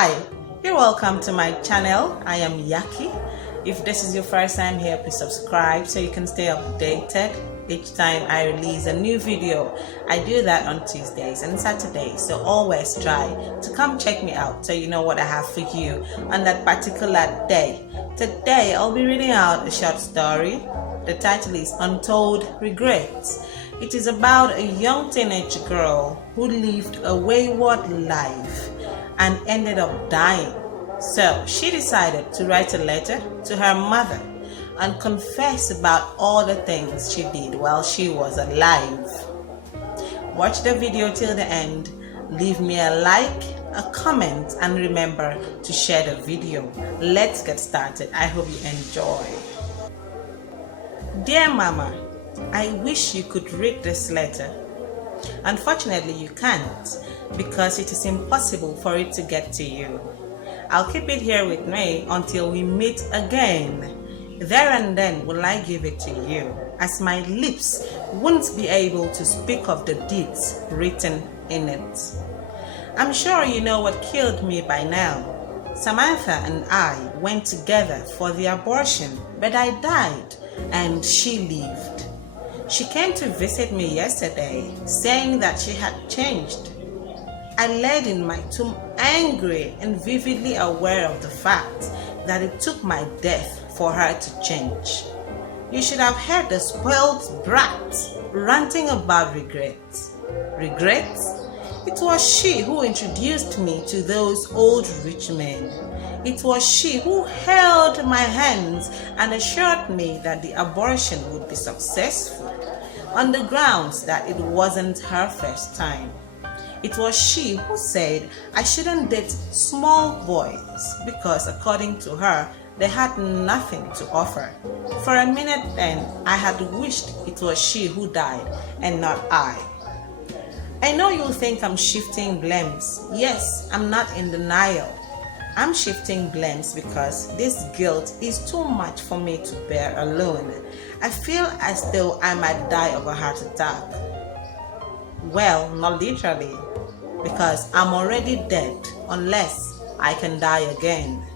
Hi, you're welcome to my channel. I am Yakkie. If this is your first time here, please subscribe so you can stay updated each time I release a new video. I do that on Tuesdays and Saturdays, so always try to come check me out so you know what I have for you on that particular day. Today I'll be reading out a short story. The title is Untold Regrets. It is about a young teenage girl who lived a wayward life and ended up dying. So she decided to write a letter to her mother and confess about all the things she did while she was alive. Watch the video till the end, leave me a like, a comment, and remember to share the video. Let's get started. I hope you enjoy. Dear Mama, I wish you could read this letter. Unfortunately, you can't because it is impossible for it to get to you. I'll keep it here with me until we meet again. There and then will I give it to you, as my lips won't be able to speak of the deeds written in it. I'm sure you know what killed me by now. Samantha and I went together for the abortion, but I died and she lived. She came to visit me yesterday, saying that she had changed. I laid in my tomb angry and vividly aware of the fact that it took my death for her to change. You should have heard the spoiled brat ranting about regrets. Regrets? It was she who introduced me to those old rich men. It was she who held my hands and assured me that the abortion would be successful on the grounds that it wasn't her first time. It was she who said I shouldn't date small boys because, according to her, they had nothing to offer. For a minute then, I had wished it was she who died and not I. I know you'll think I'm shifting blames. Yes, I'm not in denial. I'm shifting blames because this guilt is too much for me to bear alone. I feel as though I might die of a heart attack. Well, not literally, because I'm already dead unless I can die again.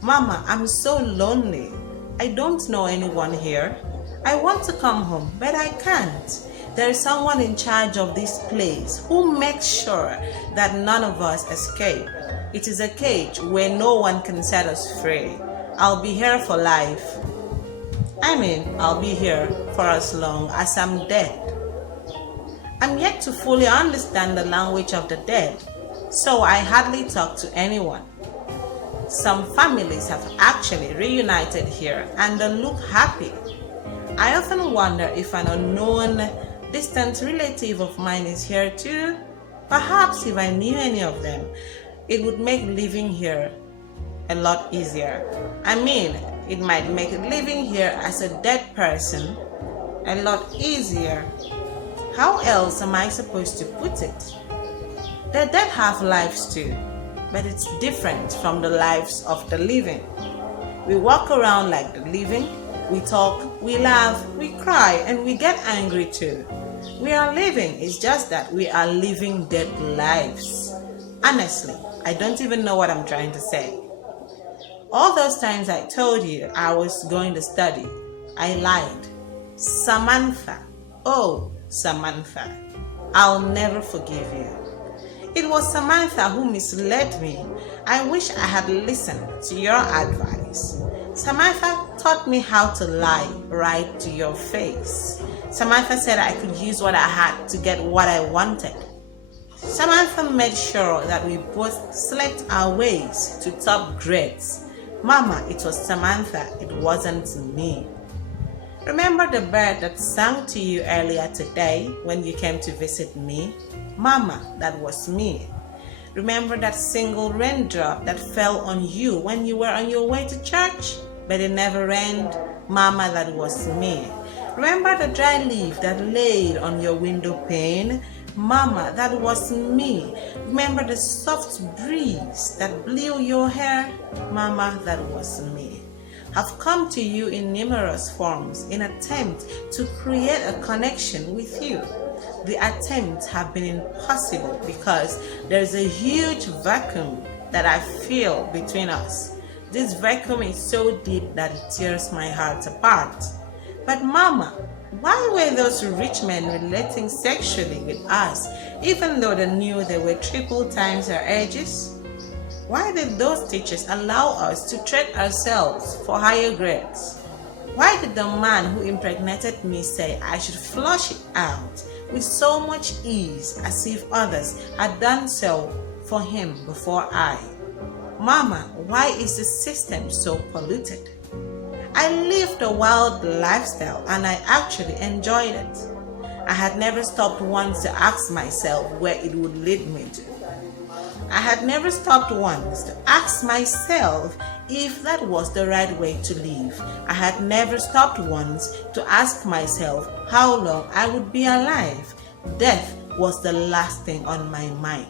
Mama, I'm so lonely. I don't know anyone here. I want to come home, but I can't. There is someone in charge of this place who makes sure that none of us escape. It is a cage where no one can set us free. I'll be here for life. I'll be here for as long as I'm dead. I'm yet to fully understand the language of the dead, so I hardly talk to anyone. Some families have actually reunited here and they look happy. I often wonder if an unknown, distant relative of mine is here too. Perhaps if I knew any of them, it would make living here a lot easier. It might make living here as a dead person a lot easier. How else am I supposed to put it? The dead have lives too, but it's different from the lives of the living. We walk around like the living, we talk, we laugh, we cry, and we get angry too. We are living, it's just that we are living dead lives. Honestly, I don't even know what I'm trying to say. All those times I told you I was going to study, I lied. Samantha, oh Samantha, I'll never forgive you. It was Samantha who misled me. I wish I had listened to your advice. Samantha taught me how to lie right to your face. Samantha said I could use what I had to get what I wanted. Samantha made sure that we both slept our ways to top grades. Mama, it was Samantha, it wasn't me. Remember the bird that sang to you earlier today when you came to visit me? Mama, that was me. Remember that single raindrop that fell on you when you were on your way to church, but it never rained? Mama, that was me. Remember the dry leaf that laid on your window pane? Mama, that was me. Remember the soft breeze that blew your hair? Mama, that was me. I've come to you in numerous forms in attempt to create a connection with you. The attempts have been impossible because there is a huge vacuum that I feel between us. This vacuum is so deep that it tears my heart apart. But Mama, why were those rich men relating sexually with us, even though they knew they were triple times our ages? Why did those teachers allow us to treat ourselves for higher grades? Why did the man who impregnated me say I should flush it out with so much ease as if others had done so for him before I? Mama, why is the system so polluted? I lived a wild lifestyle and I actually enjoyed it. I had never stopped once to ask myself where it would lead me to. I had never stopped once to ask myself if that was the right way to live. I had never stopped once to ask myself how long I would be alive. Death was the last thing on my mind.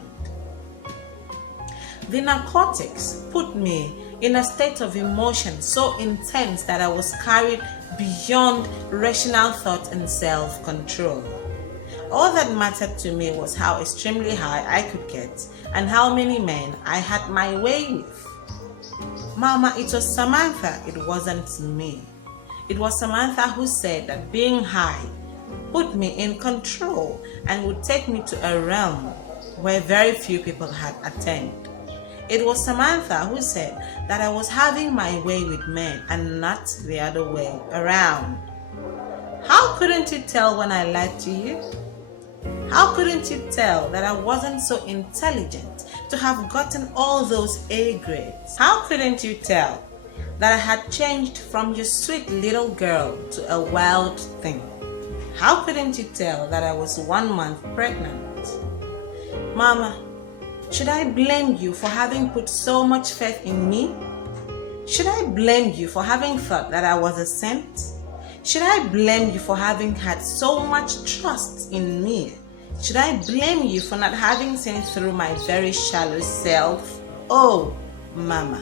The narcotics put me in a state of emotion so intense that I was carried beyond rational thought and self-control. All that mattered to me was how extremely high I could get and how many men I had my way with. Mama, it was Samantha, it wasn't me. It was Samantha who said that being high put me in control and would take me to a realm where very few people had attained. It was Samantha who said that I was having my way with men and not the other way around. How couldn't you tell when I lied to you? How couldn't you tell that I wasn't so intelligent to have gotten all those A grades? How couldn't you tell that I had changed from your sweet little girl to a wild thing? How couldn't you tell that I was 1 month pregnant? Mama, should I blame you for having put so much faith in me? Should I blame you for having thought that I was a saint? Should I blame you for having had so much trust in me? Should I blame you for not having seen through my very shallow self? Oh, Mama,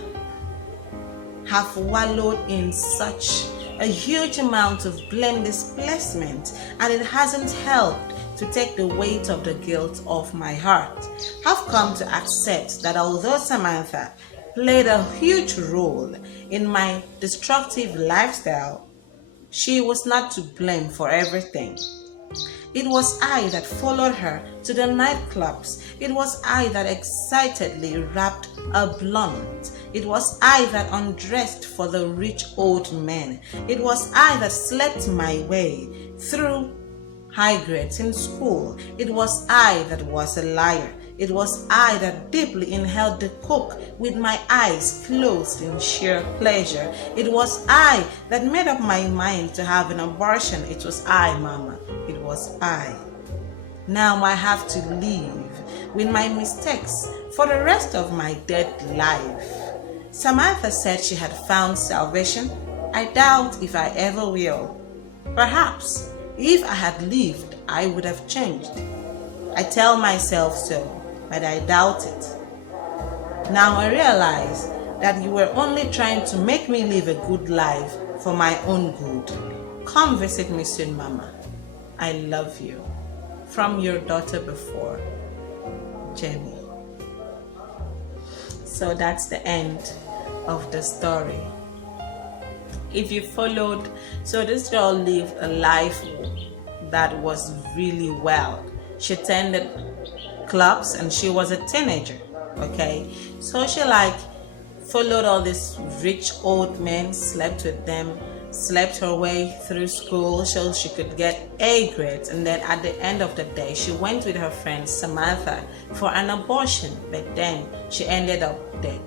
have wallowed in such a huge amount of blame displacement, and it hasn't helped to take the weight of the guilt off my heart. I've come to accept that although Samantha played a huge role in my destructive lifestyle, she was not to blame for everything. It was I that followed her to the nightclubs. It was I that excitedly wrapped a blunt. It was I that undressed for the rich old men. It was I that slept my way through high grades in school. It was I that was a liar. It was I that deeply inhaled the coke with my eyes closed in sheer pleasure. It was I that made up my mind to have an abortion. It was I, Mama. It was I. Now I have to live with my mistakes for the rest of my dead life. Samantha said she had found salvation. I doubt if I ever will. Perhaps if I had lived, I would have changed. I tell myself so, but I doubt it. Now I realize that you were only trying to make me live a good life for my own good. Come visit me soon, Mama. I love you. From your daughter before, Jenny. So that's the end of the story. If you followed, so this girl lived a life that was really well. She attended clubs and she was a teenager, okay? So she followed all these rich old men, slept with them, slept her way through school so she could get A grades, and then at the end of the day she went with her friend Samantha for an abortion, but then she ended up dead.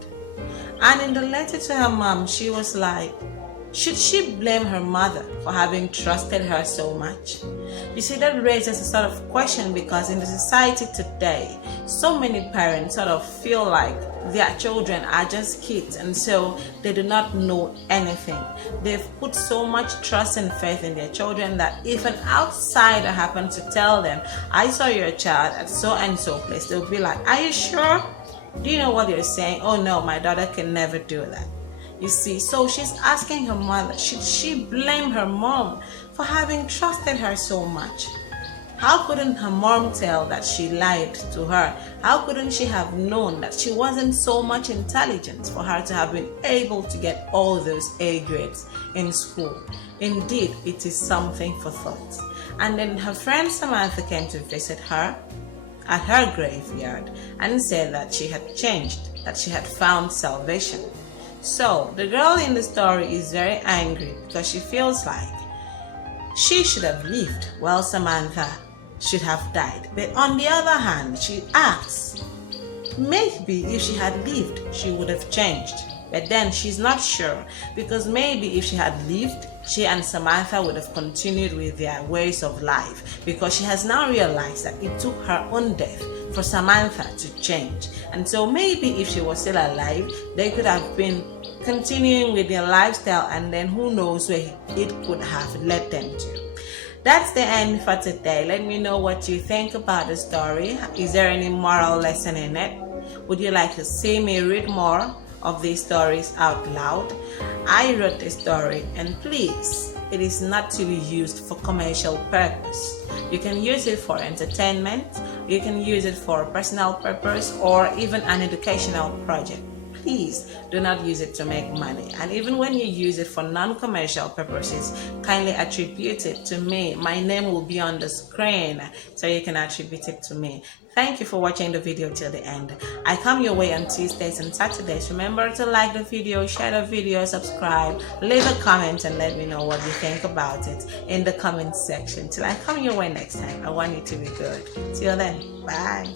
And in the letter to her mom, she was like, should she blame her mother for having trusted her so much? You see, that raises a sort of question, because in the society today, so many parents sort of feel like their children are just kids, and so they do not know anything. They've put so much trust and faith in their children that if an outsider happens to tell them, I saw your child at so and so place, they'll be like, are you sure? Do you know what you're saying? Oh no, my daughter can never do that. You see, so she's asking her mother, should she blame her mom for having trusted her so much? How couldn't her mom tell that she lied to her? How couldn't she have known that she wasn't so much intelligent for her to have been able to get all those A grades in school? Indeed, it is something for thought. And then her friend Samantha came to visit her at her graveyard and said that she had changed, that she had found salvation. So the girl in the story is very angry because she feels like she should have lived while Samantha should have died. But on the other hand, she asks, maybe if she had lived, she would have changed. But then she's not sure, because maybe if she had lived, she and Samantha would have continued with their ways of life, because she has now realized that it took her own death for Samantha to change. And so maybe if she was still alive, they could have been continuing with their lifestyle, and then who knows where it could have led them to. That's the end for today. Let me know what you think about the story. Is there any moral lesson in it? Would you like to see me read more of these stories out loud? I wrote this story, and please, it is not to be used for commercial purpose. You can use it for entertainment, you can use it for personal purpose, or even an educational project. Please do not use it to make money. And even when you use it for non-commercial purposes, kindly attribute it to me. My name will be on the screen, so you can attribute it to me. Thank you for watching the video till the end. I come your way on Tuesdays and Saturdays. Remember to like the video, share the video, subscribe, leave a comment, and let me know what you think about it in the comment section. Till I come your way next time, I want you to be good. Till then, bye.